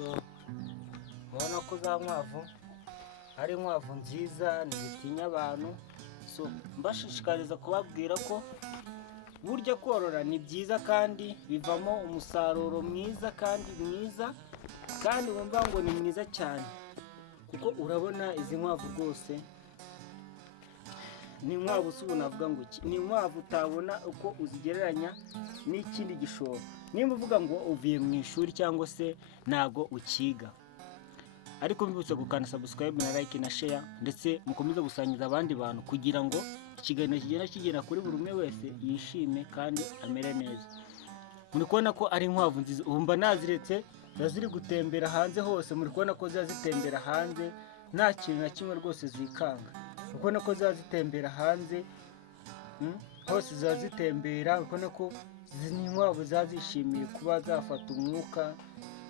So ubona ko za nkwavu ari inkwavu nziza ntizitinya abantu. So mbashishikariza kubabwira ko burya korora ni byiza kandi bivamo umusaruro mwiza kandi wumva ngo ni mwiza cyane, kuko urabona izi nkwavu rwose ni inkwavu ubu navuga ngo ni inkwavu utabona uko uzigereranya n'ikindi gishoro. Nimba uvuga ngo uvuye mu ishuri cyangwa se ntago ukiga, ariko mbibutse gukanda subscribe na like na share, ndetse mukomeze gusangiza abandi bantu kugira ngo ikiganiro kigenda kuri buri umwe wese yishime kandi amere neza. Muri kubona ko ari inkwavu nziza, umva naziretse ziri gutembera hanze hose. Muri kubona ko zitembera hanze nta kintu na kimwe rwose zikanga. Muri kubona ko zitembera hanze hose zitembera. Urabona ko izi nkwavu zishimiye kuba zafata umwuka.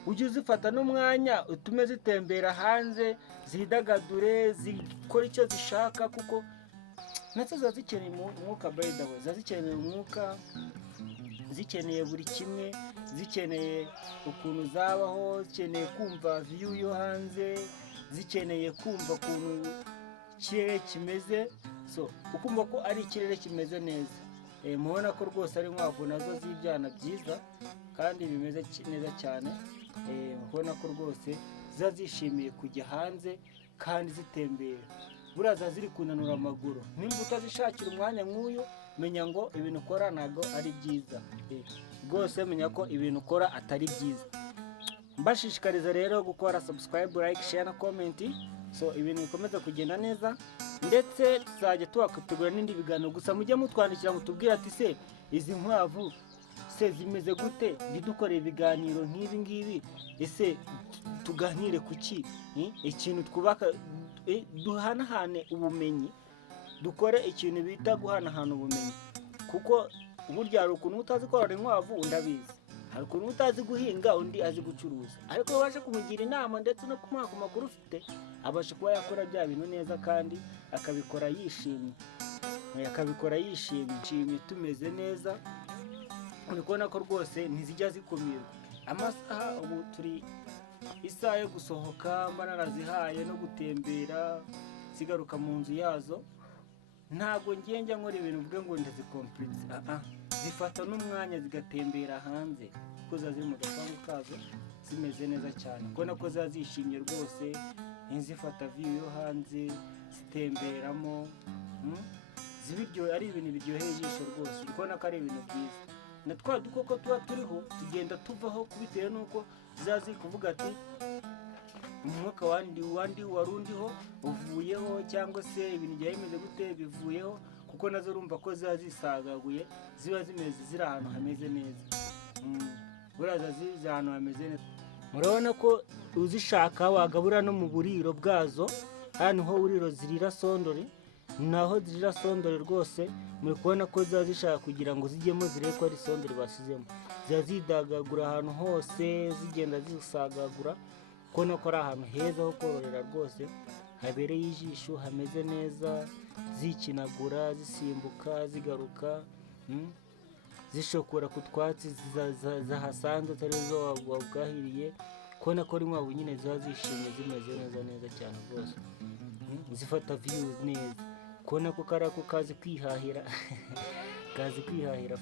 Ujye uzifata n'umwanya utume zitembera hanze, zidagadure, zikora icyo zishaka, kuko natwe ziba zikeneye umwuka. By the way, ziba zikeneye umwuka, zikeneye buri kimwe, zikeneye ukuntu zabaho, zikeneye kumva view yo hanze, zikeneye kumva ukuntu ikirere kimeze. So ukumva ko ari ikirere kimeze neza. Mubona ko rwose ari inkwavu nazo z'ibyana byiza kandi bimeze neza cyane. Mubona ko rwose ziba zishimiye kujya hanze kandi zitembera. Buriya ziba ziri kunanura amaguru. Nimba utazishakira umwanya nk'uyu, menya ngo ibintu ukora ntabwo ari byiza. Rwose menya ko ibintu ukora atari byiza. Mbashishikariza rero gukora subscribe, like, share na comment. So ibintu bikomeza kugenda neza, ndetse tuzajya tubategura n'indi biganiro. Gusa mujye mutwandikira mutubwira ati se izi nkwavu se zimeze gute, dukore ibiganiro nk'ibi ngibi, ese tuganire kuki, ikintu twubaka, duhanahane ubumenyi, dukore ikintu bita guhanahana ubumenyi. Kuko burya hari ukuntu utazi korora inkwavu undi abizi, hari ukuntu utazi guhinga undi azi gucuruza, ariko babasha kumugira inama ndetse no kumuha ku makuru ufite, abasha kuba yakora bya bintu neza kandi akabikora yishimye, tumeze neza. Uri kubona ko rwose ntizijya zikumirwa. Amasaha ubu turi isaha yo gusohoka, mba narazihaye no gutembera zigaruka mu nzu yazo. Ntabwo njya nkora ibintu uvuge ngo ndazikomplitse. Zifata n'umwanya zigatembera hanze, kuko ziba ziri mu gapangu kazo zimeze neza cyane. Kubona ko ziba zishimye rwose, zifata view yo hanze, zitemberamo, ari ibintu biryoheye ijisho rwose. Uri kubona ko ari ibintu byiza. Na twa dukoko tuba turiho tugenda tuvaho bitewe n'uko ziba ziri kuvuga ati umwuka wari undiho uvuyeho, cyangwa se ibintu byari bimeze gute bivuyeho, kuko nazo urumva ko ziba zisagaguye, ziba ziri ahantu hameze neza. Buraza ziri ahantu hameze neza. Murabona ko uzishaka wagabura no mu buriro bwazo. Hano ho buriro zirira sondori, naho zirira sondori rwose. Muri kubona ko ziba zishaka kugira ngo zijyemo zirebe ko ari sondori basizemo. Ziba zidagagura ahantu hose, zigenda zisagagura, kubona ko ari ahantu heza ho kororera rwose, habereye ijisho, hameze neza, zikinagura, zisimbuka, zigaruka, zishokora ku twatsi zahasanze atari zo wabwahiriye. Kubona ko ari inkwavu nyine ziba zishimye, zimeze neza cyane rwose. Zifata views neza. Kubona ko karako kazi kwihahira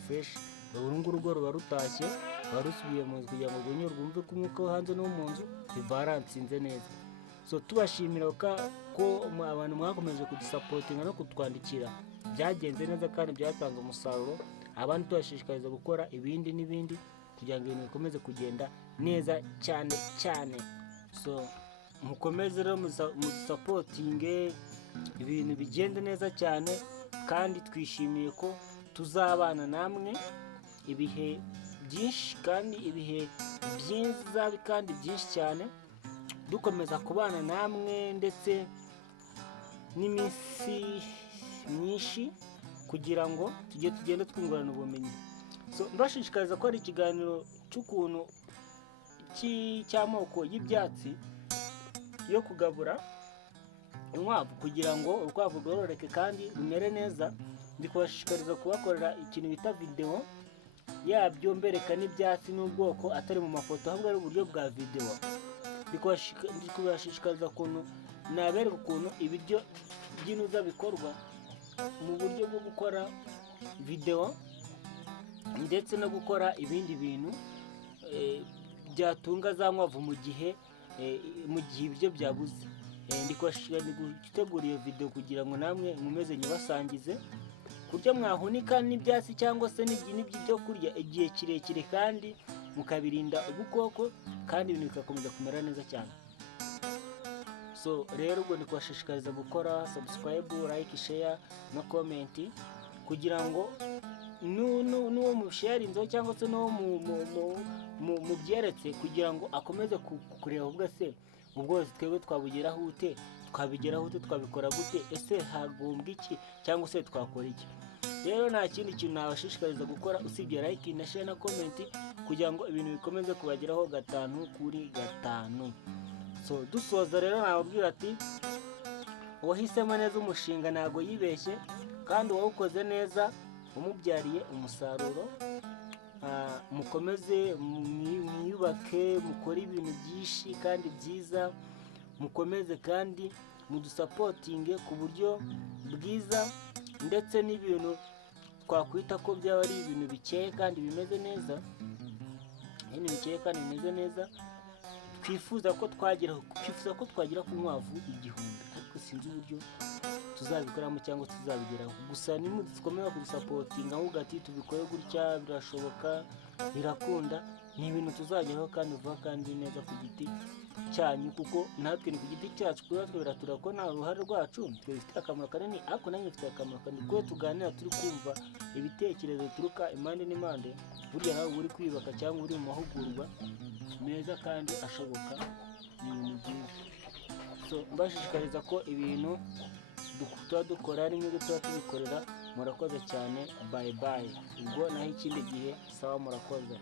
fresh. Urungu rugo ruba rutashye, barusubiye mu nzu kugira ngo rwonye rwumve ko umwuka wo hanze no mu nzu bibaransinze neza. So tubashimira ko abantu mwakomeje kudusapotinga no kutwandikira, byagenze neza kandi byatanze umusaruro. Abandi tubashishikariza gukora ibindi n'ibindi kugira ngo ibintu bikomeze kugenda neza cyane. So mukomeze rero musapotinge ibintu bigende neza cyane, kandi twishimiye ko tuzabana namwe ibihe byinshi kandi ibihe byiza kandi byinshi cyane, dukomeza kubana namwe ndetse n'iminsi myinshi, kugira ngo tugende twungurana ubumenyi. So mbashishikariza ko ari ikiganiro cy'ukuntu cy'amoko y'ibyatsi yo kugabura inkwavu kugira ngo urukwavu rwororoke kandi rumere neza. Ndi kubashishikariza kubakorera ikintu bita video yabyo, mbereka n'ibyatsi n'ubwoko atari mu mafoto, ahubwo ari uburyo bwa video. ndi kubashishikariza ukuntu nabereka ukuntu ibiryo by'inuza bikorwa mu buryo bwo gukora videwo ndetse no gukora ibindi bintu byatunga za nkwavu mu gihe ibiryo byabuze. Ndi gutegura iyo video kugira ngo namwe mumeze nyibasangize kurya mwahunika n'ibyatsi cyangwa se n'ibyo kurya igihe kirekire kandi mukabirinda ubukoko kandi ibintu bikakomeza kumera neza cyane. So rero ubwo ndikubashishikariza gukora subscribe, like, share no comment kugira ngo n'uwo musharinzeho cyangwa se n'uwo mu byeretse kugira ngo akomeze kureba ubwo se ubwose twebwe twabugeraho ute, twabikora gute, ese hagombwa iki cyangwa se twakora iki. Rero nta kindi kintu nabashishikariza gukora usibye like na share na comment kugira ngo ibintu bikomeze kubageraho 5/5. So dusoza rero nababwira ati uwahisemo neza umushinga ntago yibeshye kandi uwawukoze neza umubyariye umusaruro. Mukomeze mwiyubake, mukore ibintu byinshi kandi byiza, mukomeze kandi mudusapotinge ku buryo bwiza ndetse n'ibintu twakwita ko byaba ari ibintu bikeye kandi bimeze neza. Twifuza ko twagera ku nkwavu 1000, ariko sinzi uburyo tuzabikoramo cyangwa tuzabigeraho. Gusa nimudukomeza kudusapotinga ahubwo ati tubikore gutya birashoboka, birakunda, ni ibintu tuzageraho kandi vuba kandi neza ku giti cyanyu, kuko natwe ni ku giti cyacu kuko natwe biraturako nta ruhare rwacu twe bifite akamaro kanini, ariko nanjye bifite akamaro kanini kuko tuganira turi kumva ibitekerezo bituruka impande n'impande. Burya nawe uri kwiyubaka cyangwa uri mu mahugurwa meza kandi ashoboka, ni ibintu byiza. So mbashishikariza ko ibintu tuba dukora ari nk'ibyo tuba tubikorera. Murakoze cyane, bye bye. Ubwo naho ikindi gihe sawa, murakoze.